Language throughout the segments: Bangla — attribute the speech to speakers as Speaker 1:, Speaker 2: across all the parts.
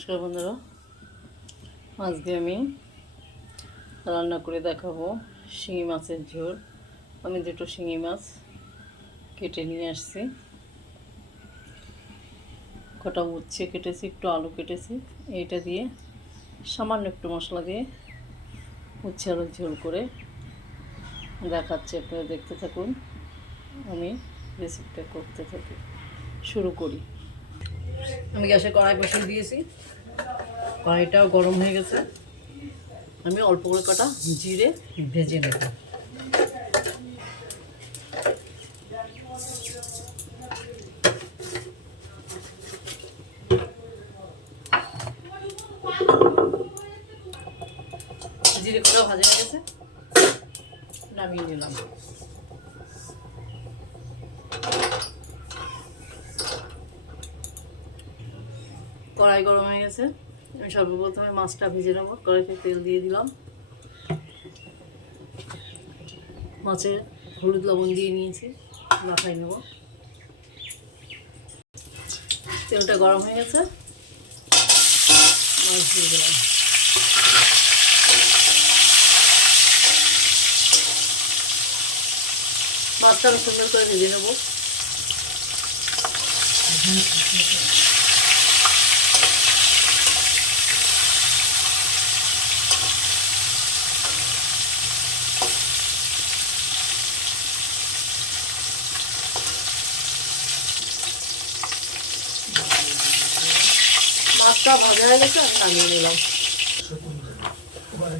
Speaker 1: নমস্কার বন্ধুরা। আজকে আমি রান্না করে দেখাবো শিঙি মাছের ঝোল। আমি দুটো শিঙি মাছ কেটে নিয়ে আসছি। কটা উচ্ছে কেটেছি, একটু আলু কেটেছি। এইটা দিয়ে সামান্য একটু মশলা দিয়ে উচ্ছে আলুর ঝোল করে দেখাচ্ছি। আপনারা দেখতে থাকুন। আমি রেসিপিটা করতে থাকি। শুরু করি। আমি গ্যাসে কড়াই বসিয়ে দিয়েছি। কড়াইটাও গরম হয়ে গেছে। আমি অল্প করে কটা জিরে ভেজে নেব। জিরে ভাজা হয়ে গেছে। নামিয়ে নিলাম। কড়াই গরম হয়ে গেছে। আমি সর্বপ্রথমে মাছটা ভেজে নেব। কড়াইতে তেল দিয়ে দিলাম। মাছের হলুদ লবণ দিয়ে নিয়েছি। মাখাই নেব। তেলটা গরম হয়ে গেছে। মাছ দিয়ে দিলাম। মাছটা সুন্দর করে ভেজে নেব। মাছটা ভাজা হয়ে গেছে, আমি নামিয়ে নিলাম।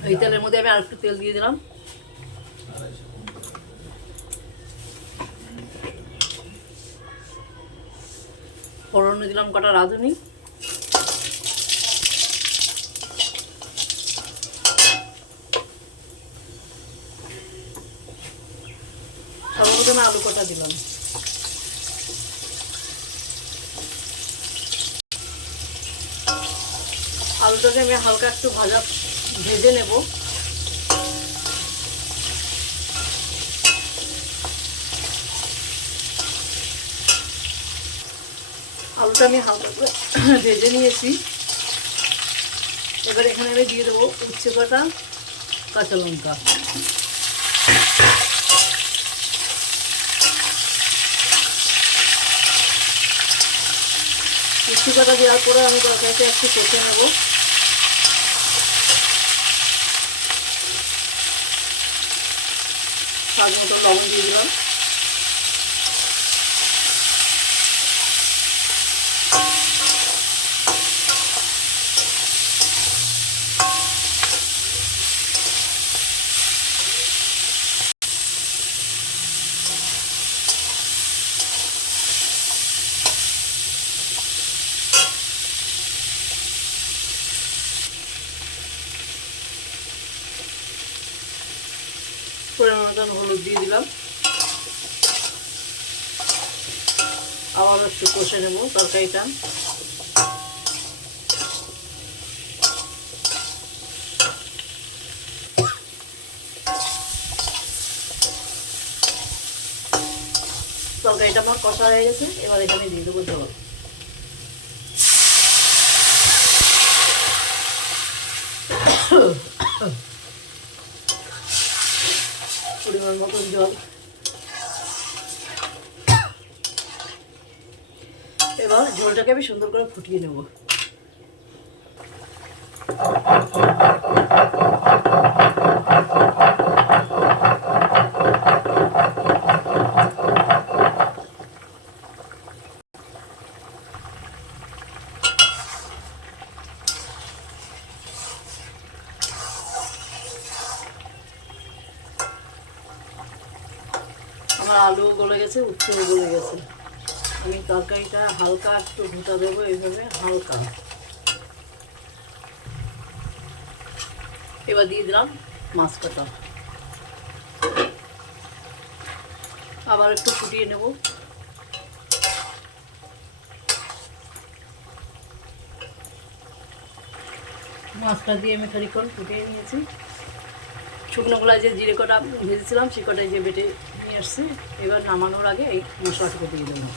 Speaker 1: এই তেলের মধ্যে আমি আর একটু তেল দিয়ে দিলাম। ফোড়নে দিলাম কটা রাঁধুনি। আলু কটা দিলাম। আলুটাকে আমি হালকা একটু ভাজা ভেজে নেব। আলুটা আমি হালকা করে ভেজে নিয়েছি। এবার এখানে আমি দিয়ে দেবো উচ্ছে কাটা কাঁচা লঙ্কা। উচ্ছে কাটা দেওয়ার পরে আমি তরকারিটা একটু কষে নেব। স্বাদ মতো লবণ দিয়ে দিলাম পরিমাণ মতন হলুদ দিয়ে দিলাম। আবার একটু কষে নেব তরকারিটা। তরকারিটা আমার কষা হয়ে গেছে, এবার এখানে দিয়ে দেবো জল। পরিমাণ মতন জল। এবার ঝোলটাকে আমি সুন্দর করে ফুটিয়ে নেব। আমার আলু গলে গেছে, উচ্ছে গলে গেছে। আমি তরকারিটা হালকা একটু ঘুটা দেবো এইভাবে, হালকা। এবার দিয়ে দিলাম মাছ কাটা। আবার একটু ফুটিয়ে নেব। মাছটা দিয়ে আমি খানিক্ষণ ফুটিয়ে নিয়েছি। শুকনো কলায় যে জিরে কটা ভেজেছিলাম সে কটায় যে বেটে নিয়ে আসছে এবার নামানোর আগে এই মশলাটাকে দিয়ে দেবো।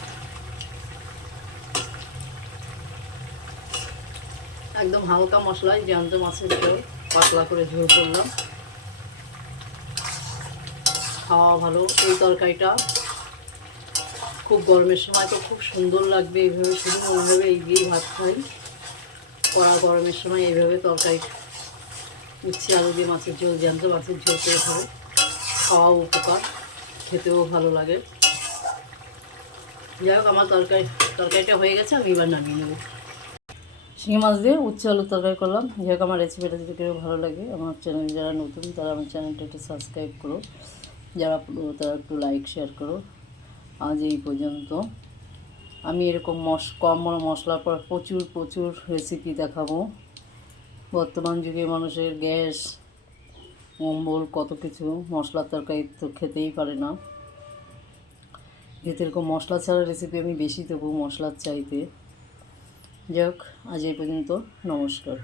Speaker 1: একদম হালকা মশলায় জ্যান্ত মাছের ঝোল, পাতলা করে ঝোল করলাম। খাওয়া ভালো, এই তরকারিটা খুব গরমের সময় তো খুব সুন্দর লাগবে এইভাবে, শুধু মনে এই দিয়েই ভাত খাই। কড়া গরমের সময় এইভাবে তরকারি উচ্ছে আলু দিয়ে মাছের ঝোল, জ্যান্ত মাছের ঝোল করে খাবে। খাওয়াও উপকার। খেতেও ভালো লাগে। যাই হোক, আমার তরকারি তরকারিটা হয়ে গেছে, আমি এবার নামিয়ে নেব। শিঙি মাছ দিয়ে উচ্ছে আলুর তরকারি করলাম। যাই হোক, আমার রেসিপিটা যদি কেউ ভালো লাগে, আমার চ্যানেল যারা নতুন, তারা আমার চ্যানেলটা একটু সাবস্ক্রাইব করো। যারা তারা একটু লাইক শেয়ার করো। আজ এই পর্যন্ত। আমি এরকম মশ কম মশলার পর প্রচুর প্রচুর রেসিপি দেখাবো। বর্তমান যুগে মানুষের গ্যাস অম্বল কত কিছু মশলার তরকারি তো খেতেই পারে না। যেহেতু এরকম মশলা ছাড়া রেসিপি আমি বেশি দেবো মশলার চাইতে। যাই হোক, আজ এই পর্যন্ত নমস্কার।